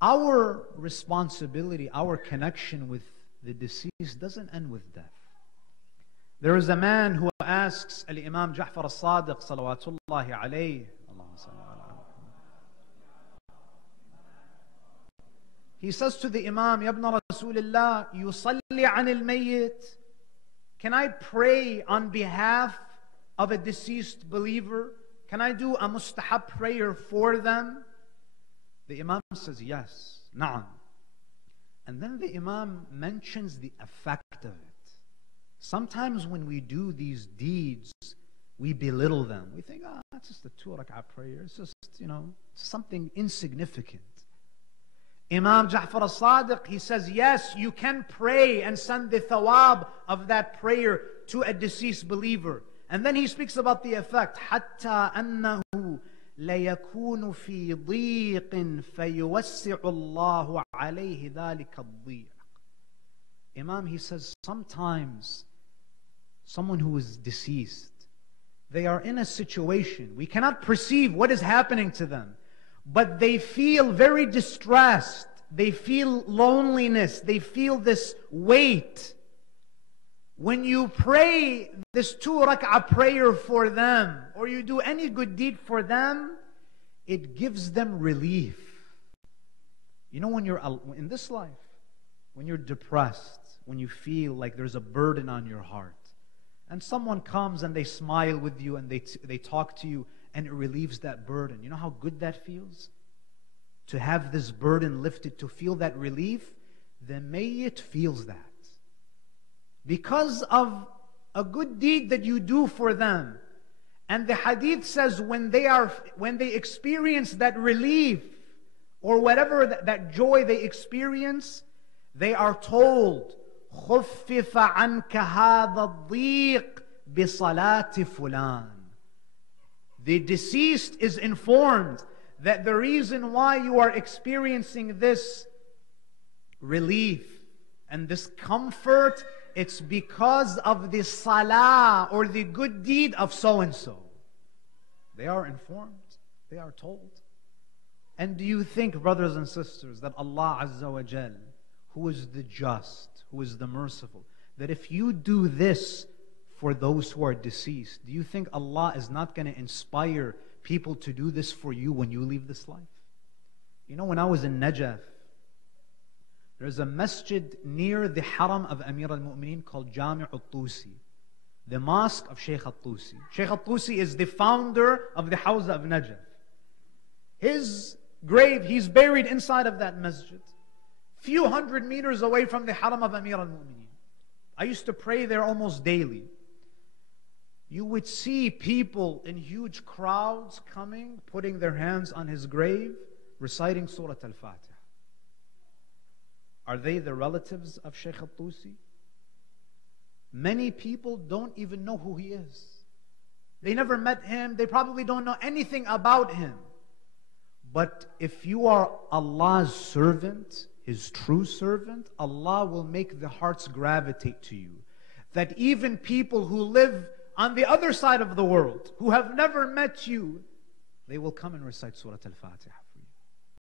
Our responsibility, our connection with the deceased doesn't end with death. There is a man who asks Imam Jaffar Sadiq salawatullahi alayhi. He says to the Imam, Ya ibn Rasulullah, yusalli anil mayyit. Can I pray on behalf of a deceased believer? Can I do a mustahab prayer for them? The Imam says, yes, na'am. And then the Imam mentions the effect of it. Sometimes when we do these deeds, we belittle them. We think, it's just a 2 rak'ah prayer. It's just, something insignificant. Imam Jaffar Sadiq, he says, yes, you can pray and send the thawab of that prayer to a deceased believer. And then he speaks about the effect. حَتَّى أَنَّهُ لَيَكُونُ فِي ضِيقٍ فَيُوَسِّعُ اللَّهُ عَلَيْهِ ذَلِكَ الضِّيقِ. Imam, he says, sometimes someone who is deceased, they are in a situation, we cannot perceive what is happening to them, but they feel very distressed, they feel loneliness, they feel this weight. When you pray this 2 rak'ah prayer for them, or you do any good deed for them, it gives them relief. When you're in this life, when you're depressed, when you feel like there's a burden on your heart, and someone comes and they smile with you and they talk to you, and it relieves that burden. You know how good that feels? To have this burden lifted, to feel that relief. The mayyit feels that. Because of a good deed that you do for them. And the hadith says when they experience that relief, or whatever that joy they experience, they are told, خُفِّفَ عَنْكَ هَذَا الضِّيقِ بِصَلَاةِ فُلَانٍ. The deceased is informed that the reason why you are experiencing this relief and this comfort, it's because of the salah or the good deed of so-and-so. They are informed. They are told. And do you think, brothers and sisters, that Allah Azza wa Jal, who is the just, who is the merciful, that if you do this for those who are deceased, do you think Allah is not going to inspire people to do this for you when you leave this life? When I was in Najaf, there's a masjid near the haram of Amir al-Mu'mineen called Jami' al-Tusi, the mosque of Shaykh al-Tusi. Shaykh al-Tusi is the founder of the Hawza of Najaf. His grave, he's buried inside of that masjid, few hundred meters away from the haram of Amir al-Mu'mineen. I used to pray there almost daily. You would see people in huge crowds coming, putting their hands on his grave, reciting Surah Al-Fatiha. Are they the relatives of Shaykh al-Tusi? Many people don't even know who he is. They never met him. They probably don't know anything about him. But if you are Allah's servant, His true servant, Allah will make the hearts gravitate to you. That even people who live on the other side of the world, who have never met you, they will come and recite Surah Al-Fatiha.